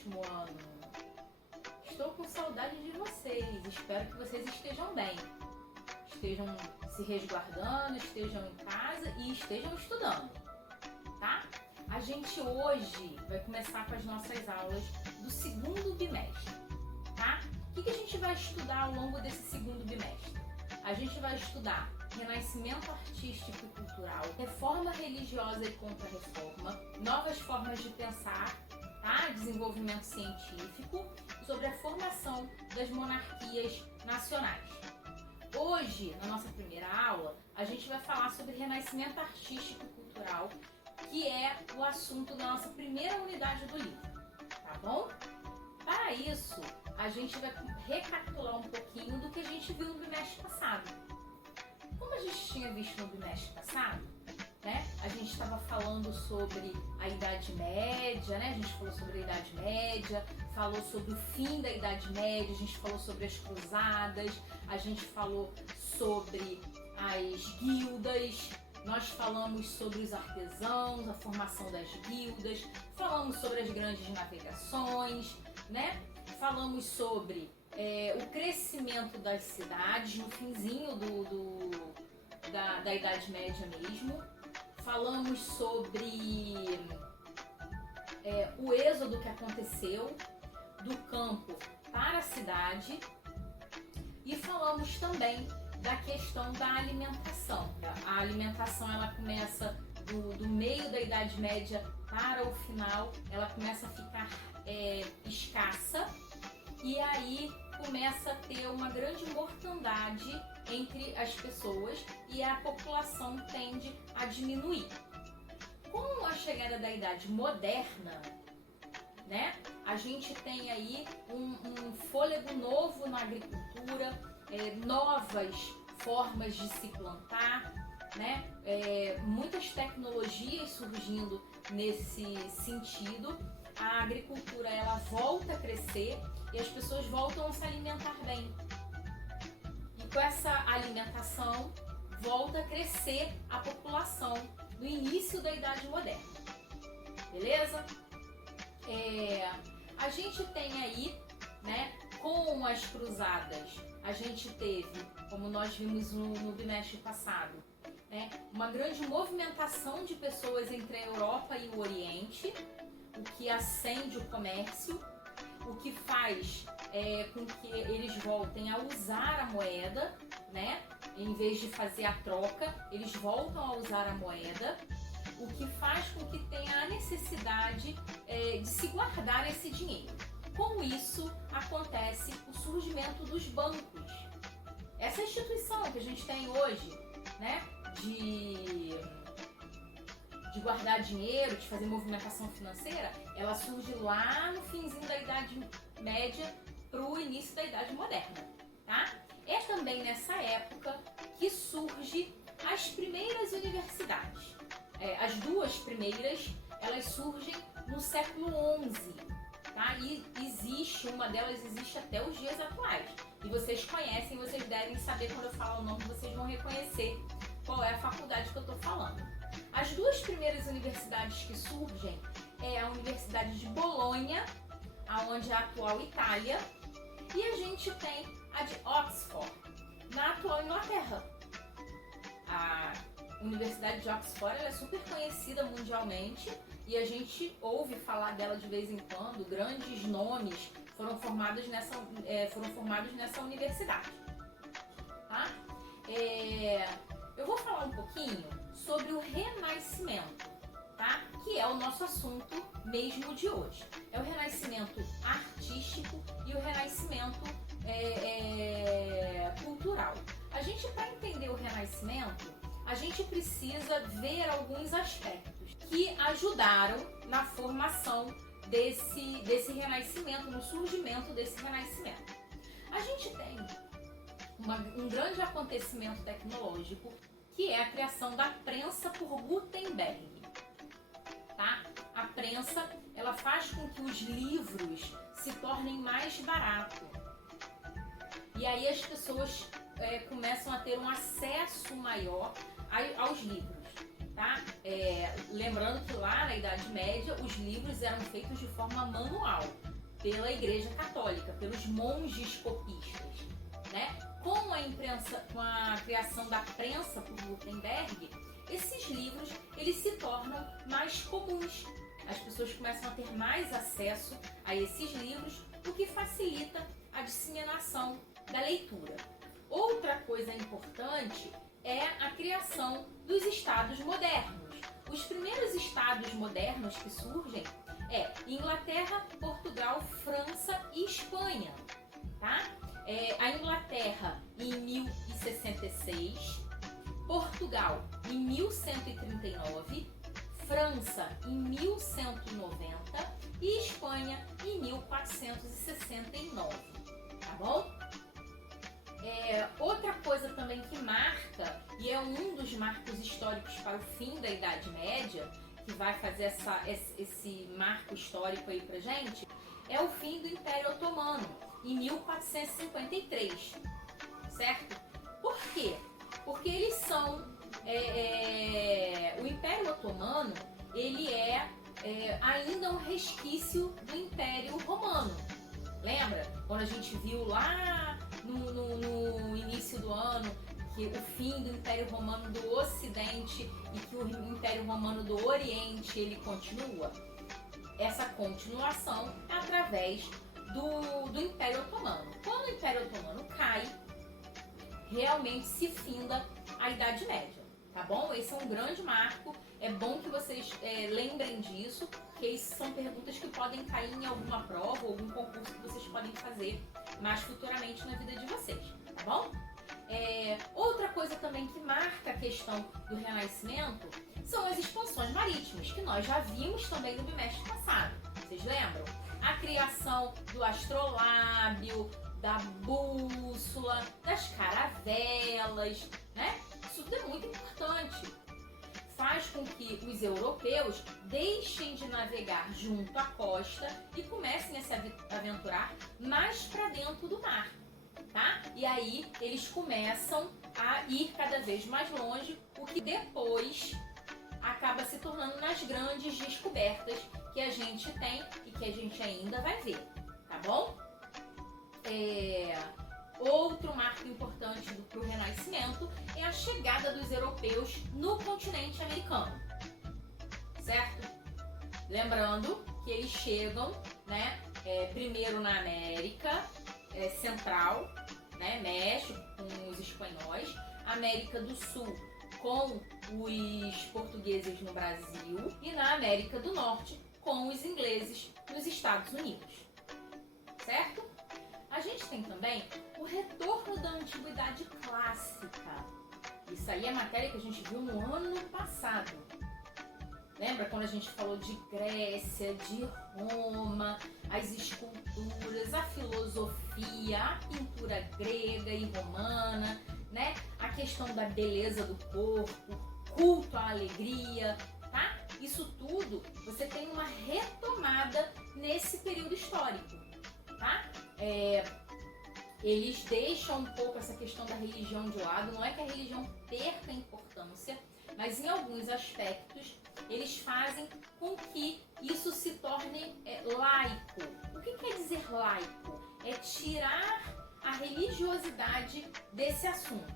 último ano? Estou com saudade de vocês, espero que vocês estejam bem. Estejam se resguardando, estejam em casa e estejam estudando, tá? A gente hoje vai começar com as nossas aulas do segundo bimestre, tá? O que a gente vai estudar ao longo desse segundo bimestre? A gente vai estudar renascimento artístico e cultural, reforma religiosa e contra-reforma, novas formas de pensar, tá? Desenvolvimento científico, sobre a formação das monarquias nacionais. Hoje, na nossa primeira aula, a gente vai falar sobre renascimento artístico e cultural, que é o assunto da nossa primeira unidade do livro, tá bom? Para isso, a gente vai recapitular um pouquinho do que a gente viu no bimestre passado. Como a gente tinha visto no bimestre passado, né? A gente estava falando sobre a Idade Média, né? A gente falou sobre a Idade Média, falou sobre o fim da Idade Média, a gente falou sobre as cruzadas, a gente falou sobre as guildas, nós falamos sobre os artesãos, a formação das guildas, falamos sobre as grandes navegações, né? Falamos sobre o crescimento das cidades no finzinho da Idade Média mesmo. Falamos sobre o êxodo que aconteceu do campo para a cidade e falamos também da questão da alimentação. A alimentação ela começa do meio da Idade Média para o final, ela começa a ficar escassa e aí começa a ter uma grande mortandade entre as pessoas e a população tende a diminuir. Com a chegada da Idade Moderna, né, a gente tem aí um fôlego novo na agricultura, novas formas de se plantar, né, muitas tecnologias surgindo nesse sentido. A agricultura ela volta a crescer e as pessoas voltam a se alimentar bem. E com essa alimentação volta a crescer a população no início da Idade Moderna. Beleza? A gente tem aí, né, com as cruzadas, a gente teve, como nós vimos no bimestre passado, né, uma grande movimentação de pessoas entre a Europa e o Oriente, o que acende o comércio, o que faz com que eles voltem a usar a moeda, né? Em vez de fazer a troca, eles voltam a usar a moeda, o que faz com que tenha a necessidade de se guardar esse dinheiro. Com isso, acontece o surgimento dos bancos. Essa instituição que a gente tem hoje, né? De guardar dinheiro, de fazer movimentação financeira, ela surge lá no finzinho da Idade Média para o início da Idade Moderna, tá? É também nessa época que surgem as primeiras universidades. As duas primeiras, elas surgem no século XI, tá? E uma delas existe até os dias atuais. E vocês conhecem, vocês devem saber quando eu falo o nome, vocês vão reconhecer qual é a faculdade que eu estou falando. As duas primeiras universidades que surgem é a Universidade de Bolonha, onde é a atual Itália, e a gente tem a de Oxford, na atual Inglaterra. A Universidade de Oxford ela é super conhecida mundialmente e a gente ouve falar dela de vez em quando. Grandes nomes foram formados nessa universidade. Tá? Eu vou falar um pouquinho sobre o Renascimento, tá? Que é o nosso assunto mesmo de hoje. É o renascimento artístico e o renascimento cultural. A gente, para entender o renascimento, a gente precisa ver alguns aspectos que ajudaram na formação desse renascimento, no surgimento desse renascimento. A gente tem um grande acontecimento tecnológico, que é a criação da prensa por Gutenberg. Tá? A prensa, ela faz com que os livros se tornem mais baratos. E aí as pessoas começam a ter um acesso maior aos livros. tá? Lembrando que lá na Idade Média os livros eram feitos de forma manual pela Igreja Católica, pelos monges copistas, né? Com a imprensa, com a criação da prensa por Gutenberg, esses livros eles se tornam mais comuns. As pessoas começam a ter mais acesso a esses livros, o que facilita a disseminação da leitura. Outra coisa importante é a criação dos estados modernos. Os primeiros estados modernos que surgem é Inglaterra, Portugal, França e Espanha, tá? A Inglaterra em 1066, Portugal em 1139, França em 1190 e Espanha em 1469, tá bom? Outra coisa também que marca, e é um dos marcos históricos para o fim da Idade Média, que vai fazer esse marco histórico aí pra gente, é o fim do Império Otomano, em 1453, certo? Por quê? Porque eles são... o Império Otomano, ele ainda um resquício do Império Romano. Lembra? Quando a gente viu lá no início do ano que o fim do Império Romano do Ocidente e que o Império Romano do Oriente ele continua. Essa continuação é através do Império Otomano. Quando o Império Otomano cai, realmente se finda a Idade Média, tá bom? Esse é um grande marco. É bom que vocês lembrem disso, que isso são perguntas que podem cair em alguma prova ou algum concurso que vocês podem fazer mais futuramente na vida de vocês, tá bom? Outra coisa também que marca a questão do Renascimento são as expansões marítimas, que nós já vimos também no bimestre passado. Vocês lembram? A criação do astrolábio, da bússola, das caravelas, né? Isso tudo é muito importante. Faz com que os europeus deixem de navegar junto à costa e comecem a se aventurar mais para dentro do mar, tá? E aí eles começam a ir cada vez mais longe, o que depois acaba se tornando nas grandes descobertas que a gente tem e que a gente ainda vai ver, tá bom? Outro marco importante para o Renascimento é a chegada dos europeus no continente americano, certo? Lembrando que eles chegam, né, primeiro na América Central, né, México com os espanhóis, América do Sul com os portugueses no Brasil e na América do Norte com os ingleses nos Estados Unidos, certo? A gente tem também o retorno da Antiguidade Clássica. Isso aí é matéria que a gente viu no ano passado. Lembra quando a gente falou de Grécia, de Roma, as esculturas, a filosofia, a pintura grega e romana, né? A questão da beleza do corpo, culto à alegria, tá? Isso tudo você tem uma retomada nesse período histórico, tá? Eles deixam um pouco essa questão da religião de lado. Não é que a religião perca importância, mas em alguns aspectos eles fazem com que isso se torne laico. O que quer dizer laico? É tirar a religiosidade desse assunto,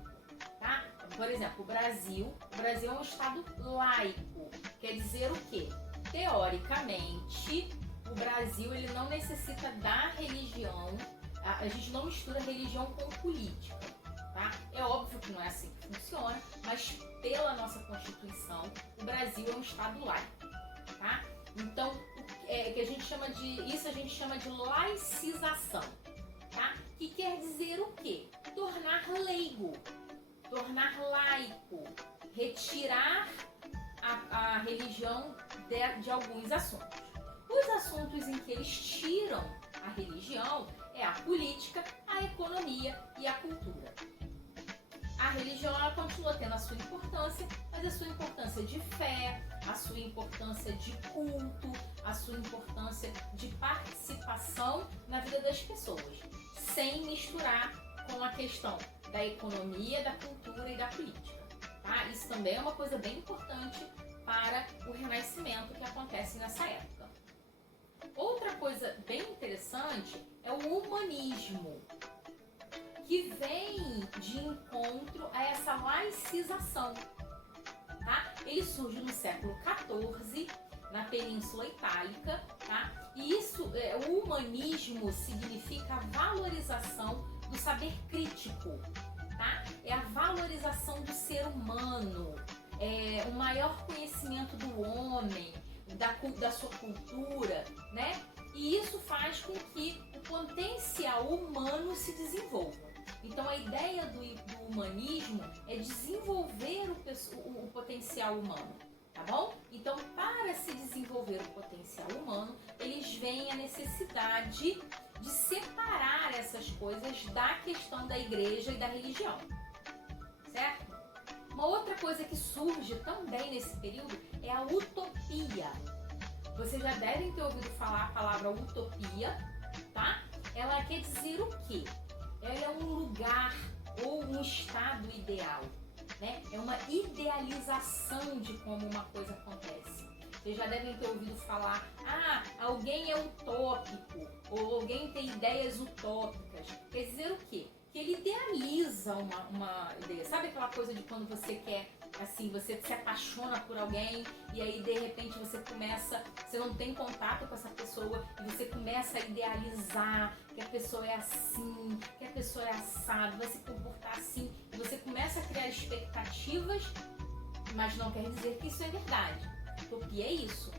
tá? Por exemplo, o Brasil é um estado laico. Quer dizer o quê? Teoricamente, o Brasil ele não necessita da religião. A gente não mistura religião com política, tá? É óbvio que não é assim que funciona, mas pela nossa Constituição, o Brasil é um estado laico, tá? Então, que a gente chama isso a gente chama de laicização, tá? Que quer dizer o quê? Tornar leigo, tornar laico, retirar a religião de alguns assuntos. Os assuntos em que eles tiram a religião é a política, a economia e a cultura. A religião ela continua tendo a sua importância, mas a sua importância de fé, a sua importância de culto, a sua importância de participação na vida das pessoas, sem misturar com a questão da economia, da cultura e da política. Tá? Isso também é uma coisa bem importante para o Renascimento que acontece nessa época. Outra coisa bem interessante é o humanismo, que vem de encontro a essa laicização. Tá? Ele surge no século XIV, na Península Itálica, tá? E isso, o humanismo significa a valorização do saber crítico, tá? É a valorização do ser humano, o maior conhecimento do homem, da sua cultura, né? E isso faz com que o potencial humano se desenvolva. Então a ideia do humanismo é desenvolver o potencial humano, tá bom? Então, para se desenvolver o potencial humano, eles veem a necessidade de separar essas coisas da questão da igreja e da religião, certo? Uma outra coisa que surge também nesse período é a utopia. Vocês já devem ter ouvido falar a palavra utopia, tá? Ela quer dizer o quê? Ela é um lugar ou um estado ideal, né? É uma idealização de como uma coisa acontece. Vocês já devem ter ouvido falar, alguém é utópico, ou alguém tem ideias utópicas. Quer dizer o quê? Que ele idealiza uma ideia. Sabe aquela coisa de quando você quer, assim, você se apaixona por alguém e aí de repente você não tem contato com essa pessoa e você começa a idealizar que a pessoa é assim, que a pessoa é assado, vai se comportar assim, e você começa a criar expectativas, mas não quer dizer que isso é verdade. Utopia é isso,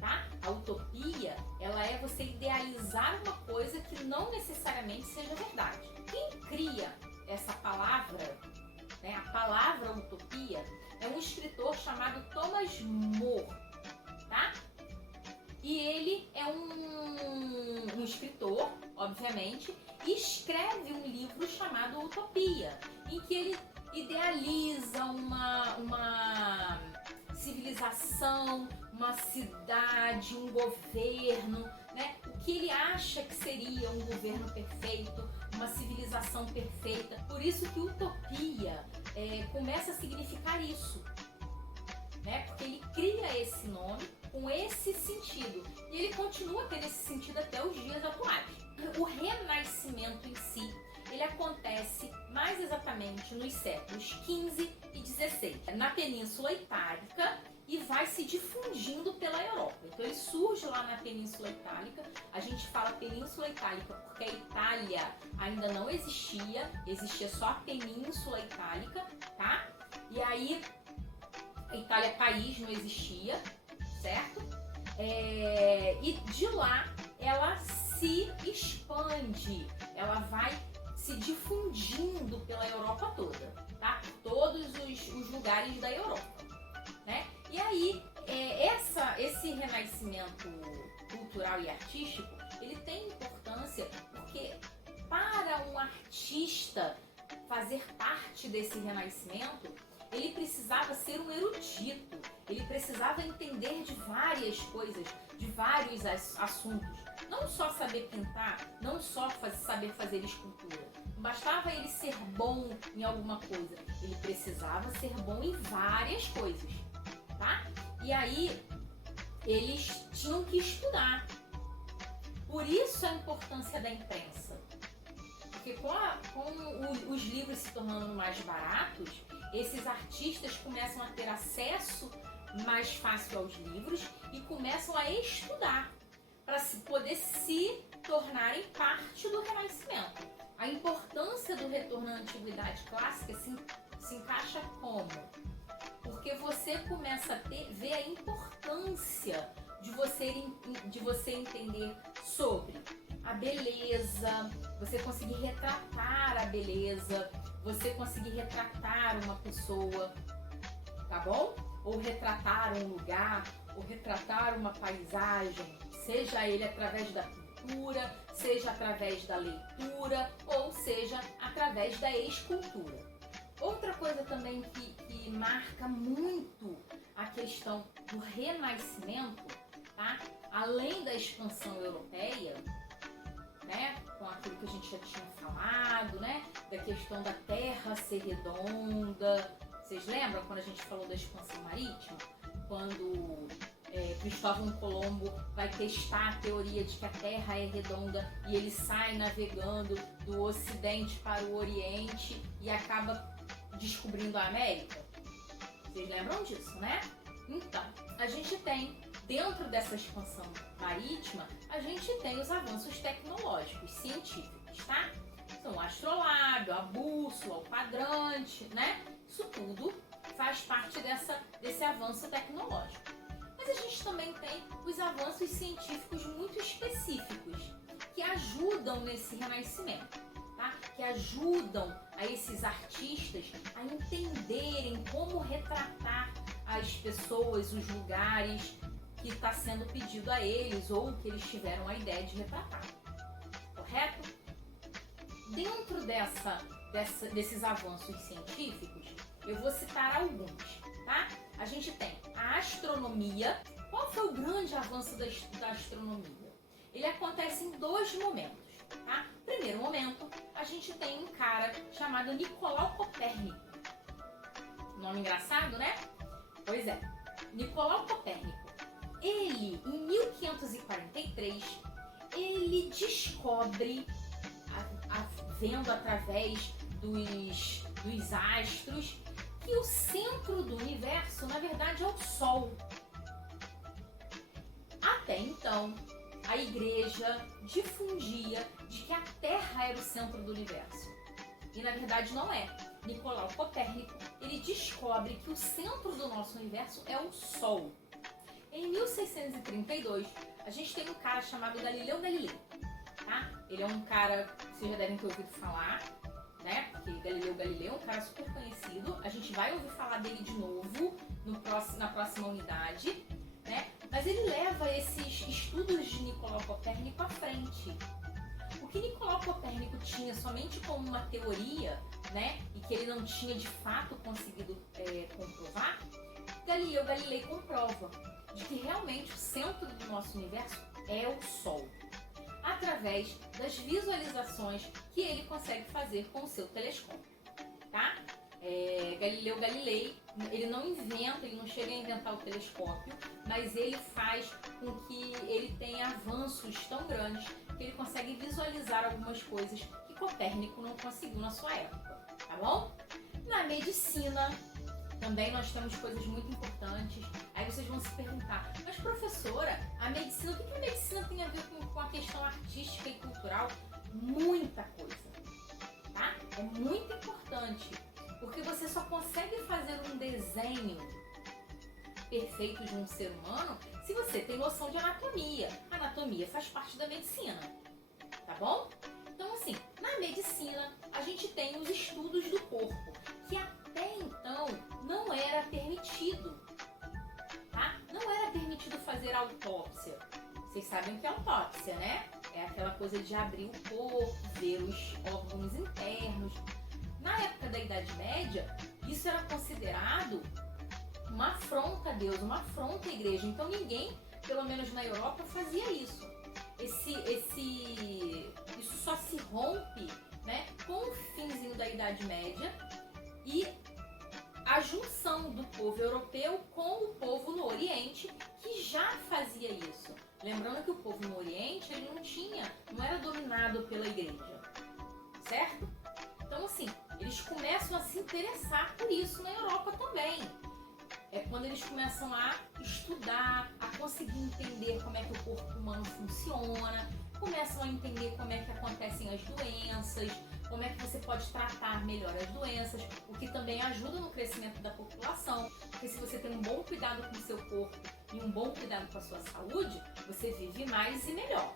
tá? A utopia, ela é você idealizar uma coisa que não necessariamente seja verdade. Quem cria essa palavra, né, a palavra utopia, é um escritor chamado Thomas More, tá? E ele é um escritor, obviamente, e escreve um livro chamado Utopia, em que ele idealiza uma civilização, uma cidade, um governo, né? O que ele acha que seria um governo perfeito, uma civilização perfeita. Por isso que utopia começa a significar isso, né? Porque ele cria esse nome com esse sentido e ele continua tendo esse sentido até os dias atuais. O Renascimento em si, ele acontece mais exatamente nos séculos XV e XVI, na Península Itálica, e vai se difundindo pela Europa. Então ele surge lá na Península Itálica. A gente fala Península Itálica porque a Itália ainda não existia só a Península Itálica, tá? E aí a Itália país não existia, certo? E de lá ela se expande, ela vai se difundindo pela Europa toda, tá? Todos os lugares da Europa, né? E aí, esse renascimento cultural e artístico, ele tem importância porque para um artista fazer parte desse renascimento, ele precisava ser um erudito, ele precisava entender de várias coisas, de vários assuntos. Não só saber pintar, não só saber fazer escultura. Não bastava ele ser bom em alguma coisa, ele precisava ser bom em várias coisas, tá? E aí, eles tinham que estudar. Por isso a importância da imprensa. Porque com os livros se tornando mais baratos, esses artistas começam a ter acesso mais fácil aos livros e começam a estudar para poder se tornarem parte do Renascimento. A importância do retorno à Antiguidade Clássica se encaixa como? Porque você começa a ver a importância de você entender sobre a beleza, você conseguir retratar a beleza, você conseguir retratar uma pessoa, tá bom? Ou retratar um lugar, ou retratar uma paisagem, seja ele através da pintura, seja através da leitura, ou seja através da escultura. Outra coisa também que marca muito a questão do Renascimento, tá? Além da expansão europeia, né? Com aquilo que a gente já tinha falado, né? Da questão da Terra ser redonda. Vocês lembram quando a gente falou da expansão marítima? quando Cristóvão Colombo vai testar a teoria de que a Terra é redonda e ele sai navegando do Ocidente para o Oriente e acaba descobrindo a América. Vocês lembram disso, né? Então, a gente tem, dentro dessa expansão marítima, a gente tem os avanços tecnológicos, científicos, tá? São o astrolábio, a bússola, o quadrante, né? Isso tudo faz parte desse avanço tecnológico. Mas a gente também tem os avanços científicos muito específicos, que ajudam nesse renascimento, tá? Que ajudam a esses artistas a entenderem como retratar as pessoas, os lugares que está sendo pedido a eles ou que eles tiveram a ideia de retratar. Correto? Dentro desses avanços científicos, eu vou citar alguns, tá? A gente tem a astronomia. Qual foi o grande avanço da astronomia? Ele acontece em dois momentos, tá? Primeiro momento, a gente tem um cara chamado Nicolau Copérnico. Nome engraçado, né? Pois é, Nicolau Copérnico. Ele, em 1543, ele descobre, vendo através dos astros, que o centro do universo, na verdade, é o Sol. Até então, a Igreja difundia de que a Terra era o centro do universo. E, na verdade, não é. Nicolau Copérnico, ele descobre que o centro do nosso universo é o Sol. Em 1632, a gente tem um cara chamado Galileu Galilei, tá? Ele é um cara que vocês já devem ter ouvido falar, né? Porque Galileu Galilei é um cara super conhecido. A gente vai ouvir falar dele de novo na próxima unidade, né? Mas ele leva esses estudos de Nicolau Copérnico à frente. O que Nicolau Copérnico tinha somente como uma teoria, né? E que ele não tinha de fato conseguido comprovar, Galileu Galilei comprova de que realmente o centro do nosso universo é o Sol, através das visualizações que ele consegue fazer com o seu telescópio, tá? Galileu Galilei, ele não inventa, ele não chega a inventar o telescópio, mas ele faz com que ele tenha avanços tão grandes que ele consegue visualizar algumas coisas que Copérnico não conseguiu na sua época, tá bom? Na medicina, também nós temos coisas muito importantes. Aí vocês vão se perguntar, mas professora, a medicina, o que a medicina tem a ver com a questão artística e cultural? Muita coisa, tá? É muito importante, porque você só consegue fazer um desenho perfeito de um ser humano se você tem noção de anatomia. A anatomia faz parte da medicina, tá bom? Então, assim, na medicina, a gente tem os estudos do corpo, que até então não era permitido, tá? Não era permitido fazer autópsia. Vocês sabem o que é autópsia, né? É aquela coisa de abrir o corpo, ver os órgãos internos. Na época da Idade Média, isso era considerado uma afronta a Deus, uma afronta à igreja. Então ninguém, pelo menos na Europa, fazia isso. Isso só se rompe, né, com o finzinho da Idade Média e a junção do povo europeu com o povo no Oriente, que já fazia isso. Lembrando que o povo no Oriente, ele não era dominado pela igreja, certo? Então, assim, eles começam a se interessar por isso na Europa também. É quando eles começam a estudar, a conseguir entender como é que o corpo humano funciona, começam a entender como é que acontecem as doenças, como é que você pode tratar melhor as doenças, o que também ajuda no crescimento da população, porque se você tem um bom cuidado com o seu corpo e um bom cuidado com a sua saúde, você vive mais e melhor,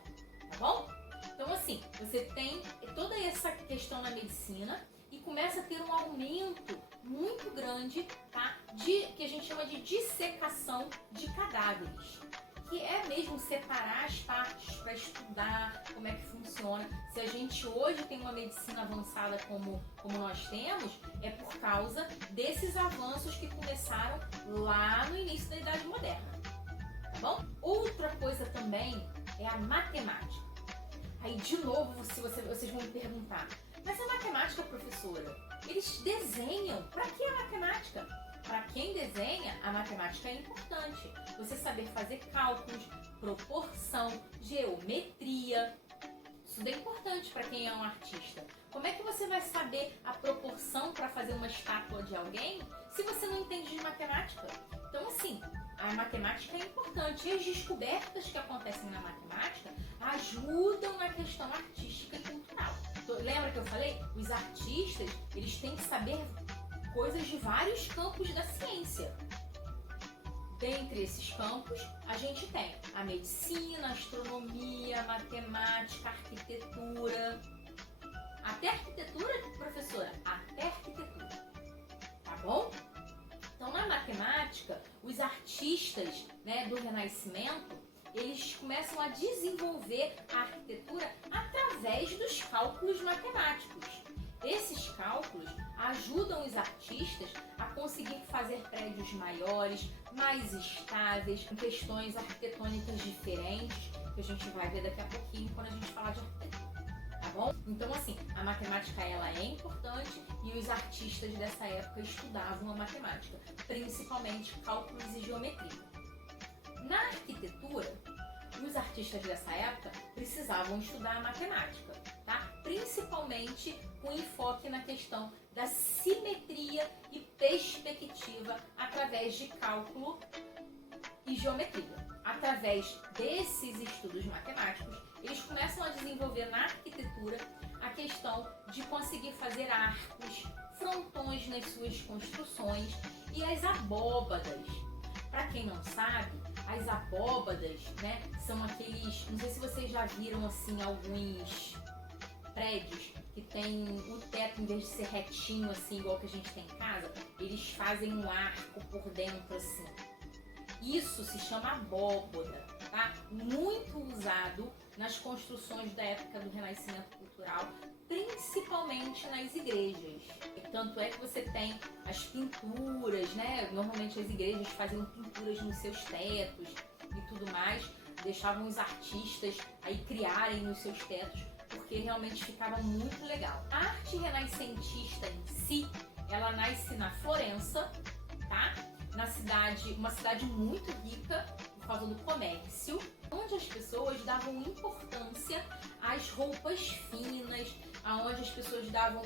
tá bom? Então, assim, você tem toda essa questão na medicina e começa a ter um aumento muito grande, tá? Que a gente chama de dissecação de cadáveres, que é mesmo separar as partes para estudar como é que funciona. Se a gente hoje tem uma medicina avançada como nós temos, é por causa desses avanços que começaram lá no início da Idade Moderna, tá bom? Outra coisa também é a matemática. Aí, de novo, vocês vão me perguntar, mas a matemática, professora, eles desenham? Para que a matemática? para quem desenha, a matemática é importante. Você saber fazer cálculos, proporção, geometria, isso é importante para quem é um artista. Como é que você vai saber a proporção para fazer uma estátua de alguém se você não entende de matemática? Então, assim, a matemática é importante. E as descobertas que acontecem na matemática ajudam na questão artística e cultural. Lembra que eu falei? Os artistas, eles têm que saber coisas de vários campos da ciência. Dentre esses campos, a gente tem a medicina, a astronomia, a matemática, a arquitetura. Até arquitetura, professora? Até arquitetura. Tá bom? Então, na matemática, os artistas, né, do Renascimento, eles começam a desenvolver a arquitetura através dos cálculos matemáticos. Esses cálculos ajudam os artistas a conseguir fazer prédios maiores, mais estáveis, com questões arquitetônicas diferentes, que a gente vai ver daqui a pouquinho quando a gente falar de arquitetura. Tá bom? Então, assim, a matemática ela é importante e os artistas dessa época estudavam a matemática, principalmente cálculos e geometria. Na arquitetura, os artistas dessa época precisavam estudar a matemática, tá? Principalmente com enfoque na questão da simetria e perspectiva através de cálculo e geometria. Através desses estudos matemáticos, eles começam a desenvolver na arquitetura a questão de conseguir fazer arcos, frontões nas suas construções e as abóbadas. Para quem não sabe, as abóbadas, né, são aqueles, não sei se vocês já viram assim alguns prédios que tem o teto, em vez de ser retinho assim, igual que a gente tem em casa, eles fazem um arco por dentro assim. Isso se chama abóbada, tá? Muito usado nas construções da época do Renascimento Cultural, principalmente nas igrejas. Tanto é que você tem as pinturas, né? Normalmente as igrejas faziam pinturas nos seus tetos e tudo mais, deixavam os artistas aí criarem os seus tetos, porque realmente ficava muito legal. A arte renascentista em si, ela nasce na Florença, tá? Uma cidade muito rica por causa do comércio, onde as pessoas davam importância às roupas finas, onde as pessoas davam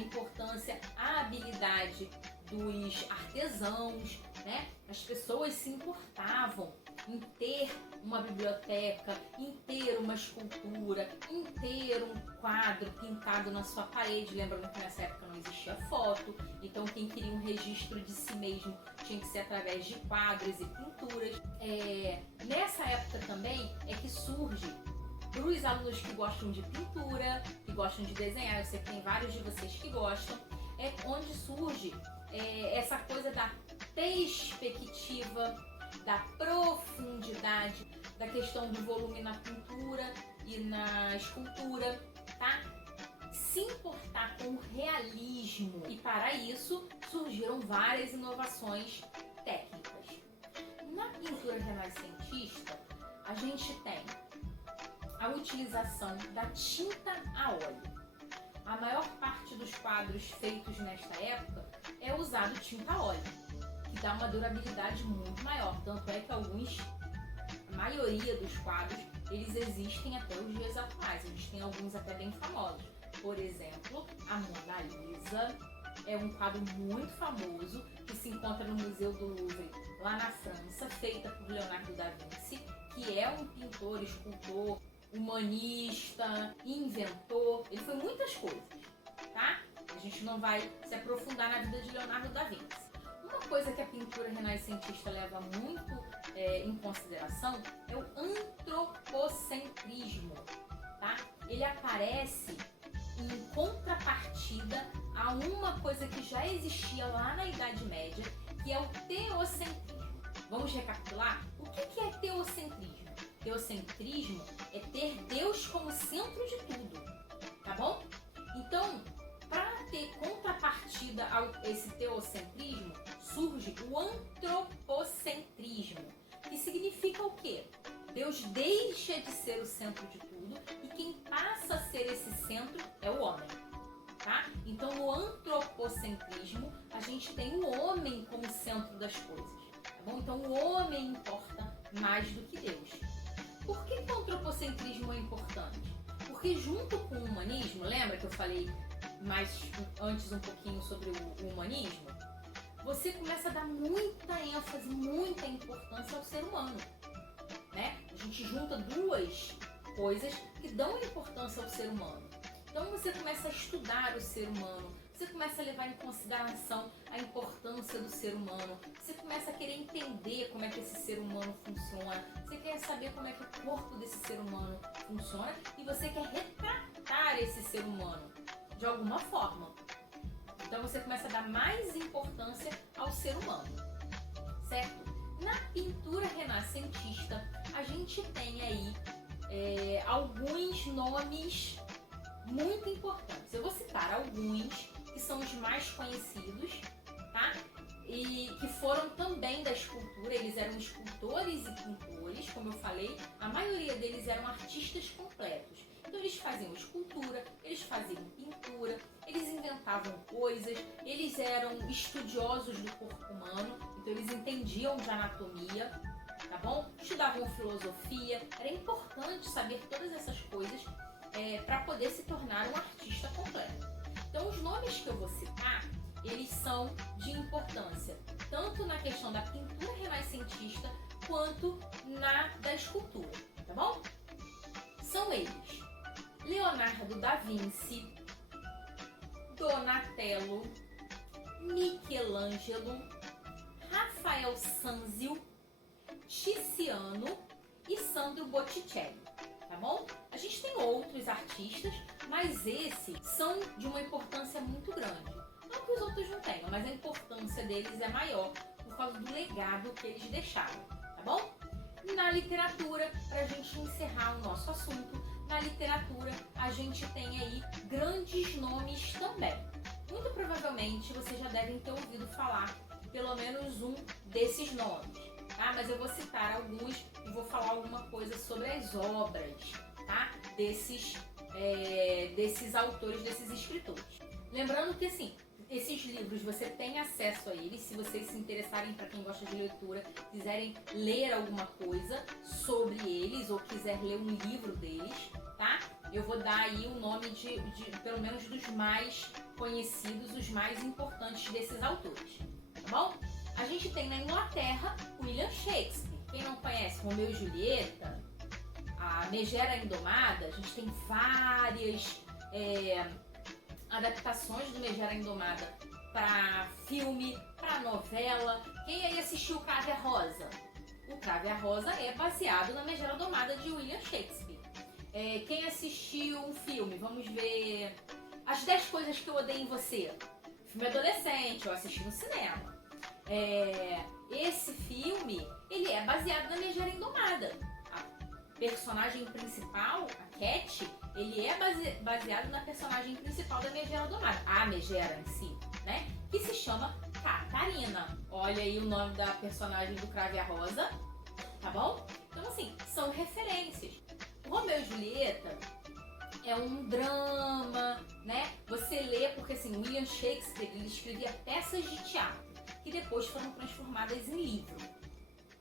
importância à habilidade dos artesãos, né? As pessoas se importavam em ter uma biblioteca, em ter uma escultura, em ter um quadro pintado na sua parede. Lembrando que nessa época não existia foto, então quem queria um registro de si mesmo tinha que ser através de quadros e pinturas. Nessa época também é que surge, para os alunos que gostam de pintura, que gostam de desenhar, eu sei que tem vários de vocês que gostam, é onde surge essa coisa da perspectiva, da profundidade, da questão do volume na pintura e na escultura, tá? Se importar com o realismo. E para isso surgiram várias inovações técnicas. Na pintura renascentista, a gente tem a utilização da tinta a óleo. A maior parte dos quadros feitos nesta época é usado tinta a óleo, que dá uma durabilidade muito maior. Tanto é que a maioria dos quadros, eles existem até os dias atuais. A gente tem alguns até bem famosos. Por exemplo, a Mona Lisa é um quadro muito famoso que se encontra no Museu do Louvre, lá na França, feita por Leonardo da Vinci, que é um pintor, escultor, humanista, inventor. Ele foi muitas coisas, tá? A gente não vai se aprofundar na vida de Leonardo da Vinci. Uma coisa que a pintura renascentista leva muito em consideração é o antropocentrismo, tá? Ele aparece em contrapartida a uma coisa que já existia lá na Idade Média, que é o teocentrismo. Vamos recapitular? O que é teocentrismo? Teocentrismo é ter Deus como centro de tudo, tá bom? Então, para ter contrapartida a esse teocentrismo, surge o antropocentrismo, que significa o quê? Deus deixa de ser o centro de tudo e quem passa a ser esse centro é o homem, tá? Então, no antropocentrismo, a gente tem o homem como centro das coisas, tá bom? Então, o homem importa mais do que Deus. Por que o antropocentrismo é importante? Porque junto com o humanismo, lembra que eu falei mais antes um pouquinho sobre o humanismo? Você começa a dar muita ênfase, muita importância ao ser humano, né? A gente junta duas coisas que dão importância ao ser humano. Então você começa a estudar o ser humano, você começa a levar em consideração a importância do ser humano, você começa a querer entender como é que esse ser humano funciona, você quer saber como é que o corpo desse ser humano funciona e você quer retratar esse ser humano de alguma forma. Então você começa a dar mais importância ao ser humano, certo? Na pintura renascentista, a gente tem aí alguns nomes muito importantes. Eu vou citar alguns que são os mais conhecidos, tá? E que foram também da escultura. Eles eram escultores e pintores, como eu falei, a maioria deles eram artistas completos. Então eles faziam escultura, eles faziam pintura, eles inventavam coisas, eles eram estudiosos do corpo humano, então eles entendiam de anatomia, tá bom? Estudavam filosofia, era importante saber todas essas coisas para poder se tornar um artista completo. Então os nomes que eu vou citar, eles são de importância, tanto na questão da pintura renascentista, quanto na da escultura, tá bom? São eles: Leonardo da Vinci, Donatello, Michelangelo, Rafael Sanzio, Tiziano e Sandro Botticelli, tá bom? A gente tem outros artistas, mas esses são de uma importância muito grande. Não que os outros não tenham, mas a importância deles é maior por causa do legado que eles deixaram, tá bom? Na literatura, para a gente encerrar o nosso assunto, na literatura a gente tem aí grandes nomes também. Muito provavelmente vocês já devem ter ouvido falar pelo menos um desses nomes, tá? Mas eu vou citar alguns e vou falar alguma coisa sobre as obras, tá? Desses autores, desses escritores. Lembrando que assim, esses livros você tem acesso a eles, se vocês se interessarem, para quem gosta de leitura, quiserem ler alguma coisa sobre eles ou quiser ler um livro deles, tá? Eu vou dar aí o nome de pelo menos dos mais conhecidos, os mais importantes desses autores, tá bom? A gente tem na Inglaterra William Shakespeare. Quem não conhece Romeu e Julieta, a Megera Indomada, a gente tem várias adaptações do Megera Indomada para filme, para novela. Quem aí assistiu o Cravo e a Rosa? O Cravo e a Rosa é baseado na Megera Indomada de William Shakespeare. Quem assistiu um filme, vamos ver As 10 Coisas que Eu Odeio em Você. Filme adolescente, eu assisti no cinema. Esse filme, ele é baseado na Megera Indomada. A personagem principal, a Cat, ele é baseado na personagem principal da Megera Indomada, a Megera em si, né? Que se chama Catarina. Olha aí o nome da personagem do Cravo e a Rosa, tá bom? Então assim, são referências. O Romeu e Julieta é um drama, né? Você lê porque assim, William Shakespeare, ele escrevia peças de teatro que depois foram transformadas em livro,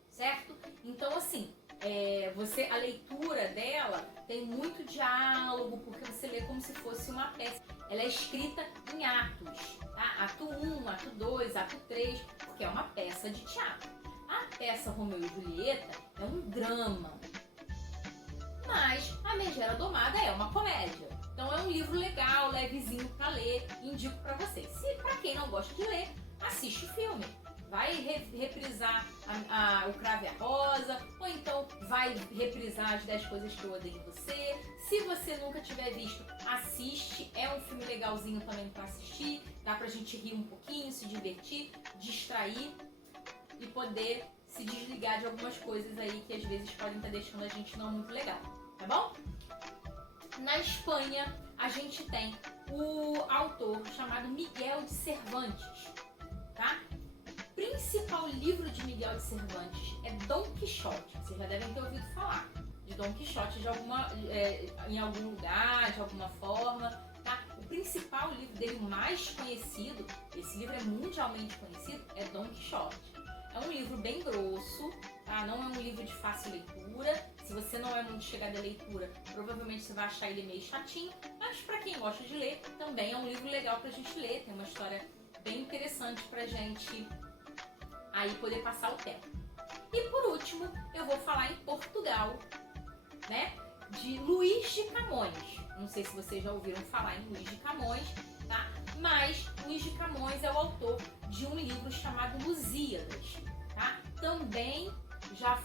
certo? Então assim, a leitura dela tem muito diálogo, porque você lê como se fosse uma peça. Ela é escrita em atos, tá? Ato 1, ato 2, ato 3, porque é uma peça de teatro. A peça Romeu e Julieta é um drama, mas a Megera Domada é uma comédia. Então é um livro legal, levezinho para ler, indico para vocês. Se para quem não gosta de ler, assiste o filme. Vai reprisar o Cravo e a Rosa, ou então vai reprisar As 10 Coisas que Eu Odeio em Você. Se você nunca tiver visto, assiste. É um filme legalzinho também para assistir. Dá pra gente rir um pouquinho, se divertir, distrair e poder se desligar de algumas coisas aí que às vezes podem estar deixando a gente não muito legal, tá bom? Na Espanha, a gente tem o autor chamado Miguel de Cervantes, tá? O principal livro de Miguel de Cervantes é Dom Quixote. Vocês já devem ter ouvido falar de Dom Quixote em algum lugar, de alguma forma, tá? O principal livro dele, o mais conhecido, esse livro é mundialmente conhecido, é Dom Quixote. É um livro bem grosso, tá? Não é um livro de fácil leitura. Se você não é muito chegada à leitura, provavelmente você vai achar ele meio chatinho, mas para quem gosta de ler, também é um livro legal pra gente ler, tem uma história bem interessante pra gente aí poder passar o tempo. E por último, eu vou falar em Portugal, né, de Luís de Camões. Não sei se vocês já ouviram falar em Luís de Camões, tá? Mas Luís de Camões é o autor de um livro chamado Lusíadas, tá? Também já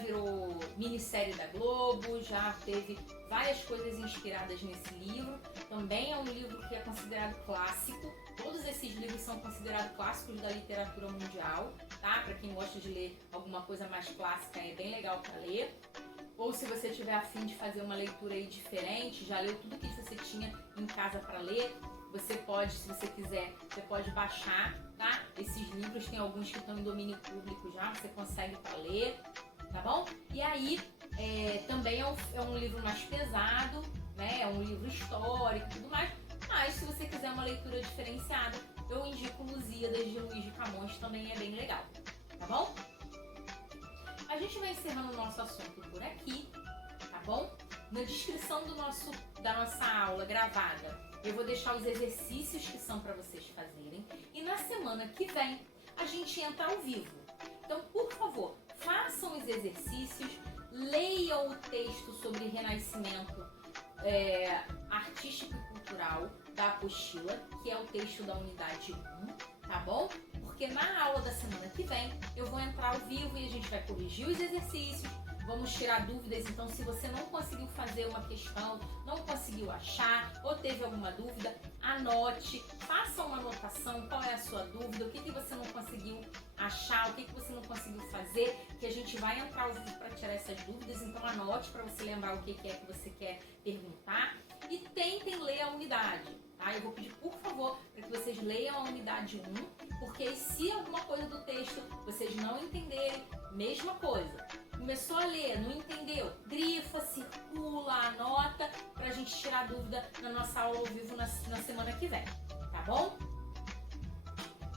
virou minissérie da Globo, já teve várias coisas inspiradas nesse livro. Também é um livro que é considerado clássico. Todos esses livros são considerados clássicos da literatura mundial, tá? Para quem gosta de ler alguma coisa mais clássica, é bem legal para ler. Ou se você tiver a fim de fazer uma leitura aí diferente, já leu tudo que você tinha em casa para ler, você pode, se você quiser, você pode baixar, tá? Esses livros, tem alguns que estão em domínio público já, você consegue para ler, tá bom? E aí, também é um livro mais pesado, né? É um livro histórico e tudo mais, mas se você quiser uma leitura diferenciada, eu indico Lusíadas de Luís de Camões, também é bem legal, tá bom? A gente vai encerrando o nosso assunto por aqui, tá bom? Na descrição da nossa aula gravada, eu vou deixar os exercícios que são para vocês fazerem. E na semana que vem, a gente entra ao vivo. Então, por favor, façam os exercícios, leiam o texto sobre Renascimento artístico e cultural da apostila, que é o texto da unidade 1, tá bom? Porque na aula da semana que vem eu vou entrar ao vivo e a gente vai corrigir os exercícios, vamos tirar dúvidas. Então, se você não conseguiu fazer uma questão, não conseguiu achar ou teve alguma dúvida, anote, faça uma anotação, qual é a sua dúvida, o que você não conseguiu achar, o que você não conseguiu fazer, que a gente vai entrar ao vivo para tirar essas dúvidas. Então, anote para você lembrar o que é que você quer perguntar e tentem ler a unidade. Tá? Eu vou pedir, por favor, para que vocês leiam a unidade 1, porque se alguma coisa do texto vocês não entenderem, mesma coisa. Começou a ler, não entendeu? Grifa, circula, anota, pra gente tirar dúvida na nossa aula ao vivo na semana que vem, tá bom?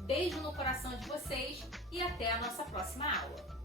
Beijo no coração de vocês e até a nossa próxima aula.